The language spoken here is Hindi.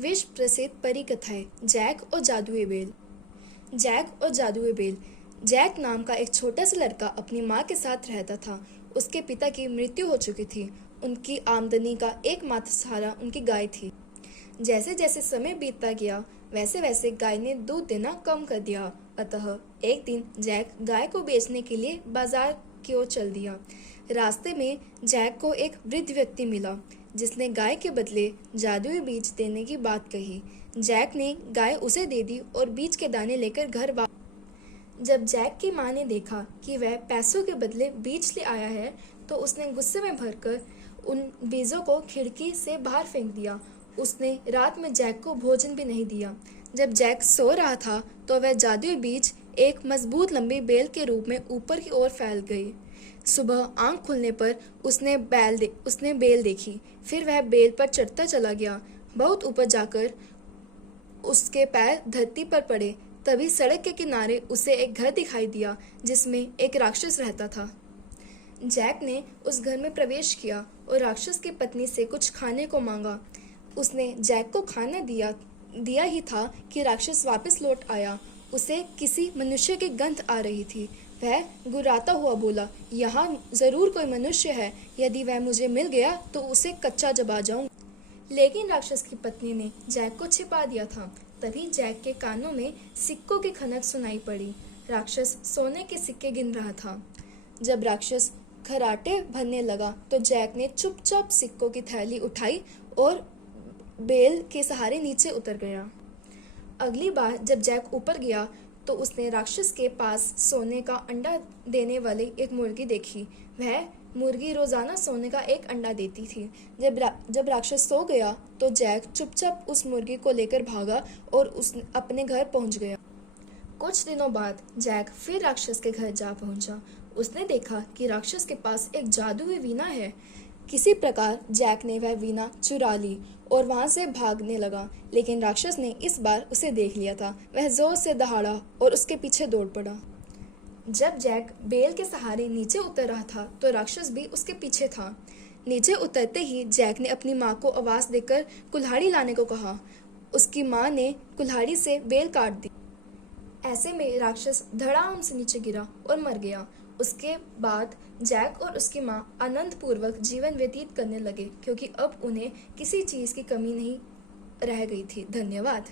विश्व प्रसिद्ध परी कथाएं जैक और जादुई बेल। जैक और जादुई बेल। जैक नाम का एक छोटा सा लड़का अपनी माँ के साथ रहता था। उसके पिता की मृत्यु हो चुकी थी। उनकी आमदनी का एकमात्र सहारा उनकी गाय थी। जैसे जैसे समय बीतता गया वैसे वैसे गाय ने दूध देना कम कर दिया। अतः एक दिन जैक गाय को बेचने के लिए बाजार की ओर चल दिया। रास्ते में जैक को एक वृद्ध व्यक्ति मिला जिसने गाय के बदले जादुई बीज देने की बात कही। जैक ने गाय उसे दे दी और बीज के दाने लेकर घर वापस। जब जैक की माँ ने देखा कि वह पैसों के बदले बीज ले आया है तो उसने गुस्से में भरकर उन बीजों को खिड़की से बाहर फेंक दिया। उसने रात में जैक को भोजन भी नहीं दिया। जब जैक सो रहा था तो वह जादुई बीज एक मजबूत लंबी बेल के रूप में ऊपर की ओर फैल गई। सुबह आंख खुलने पर उसने बेल देखी। फिर वह बेल पर चढ़ता चला गया। बहुत ऊपर जाकर उसके पैर धरती पर पड़े। तभी सड़क के किनारे उसे एक घर दिखाई दिया जिसमें एक राक्षस रहता था। जैक ने उस घर में प्रवेश किया और राक्षस की पत्नी से कुछ खाने को मांगा। उसने जैक को खाना दिया ही था कि राक्षस वापस लौट आया। उसे किसी मनुष्य की गंध आ रही थी। वह गुर्राता हुआ बोला, यहाँ जरूर कोई मनुष्य है। यदि वह मुझे मिल गया तो उसे कच्चा चबा जाऊंगा। लेकिन राक्षस की पत्नी ने जैक को छिपा दिया था। तभी जैक के कानों में सिक्कों की खनक सुनाई पड़ी। राक्षस सोने के सिक्के गिन रहा था। जब राक्षस खर्राटे भरने लगा तो जैक ने चुपचाप सिक्कों की थैली उठाई और बेल के सहारे नीचे उतर गया। अगली बार जब जैक ऊपर गया तो उसने राक्षस के पास सोने का अंडा देने वाली एक मुर्गी देखी। वह मुर्गी रोजाना सोने का एक अंडा देती थी। जब राक्षस सो गया तो जैक चुपचाप उस मुर्गी को लेकर भागा और अपने घर पहुंच गया। कुछ दिनों बाद जैक फिर राक्षस के घर जा पहुंचा। उसने देखा कि राक्षस के पास एक जादुई वीणा है। किसी प्रकार जैक ने वह वीणा चुरा ली और वहां से भागने लगा। लेकिन राक्षस ने इस बार उसे देख लिया था। वह जोर से दहाड़ा और उसके पीछे दौड़ पड़ा। जब जैक बेल के सहारे नीचे उतर रहा था तो राक्षस भी उसके पीछे था। नीचे उतरते ही जैक ने अपनी माँ को आवाज देकर कुल्हाड़ी लाने को कहा। उसकी माँ ने कुल्हाड़ी से बेल काट दी। ऐसे में राक्षस धड़ाम से नीचे गिरा और मर गया। उसके बाद जैक और उसकी माँ आनंद पूर्वक जीवन व्यतीत करने लगे क्योंकि अब उन्हें किसी चीज की कमी नहीं रह गई थी। धन्यवाद।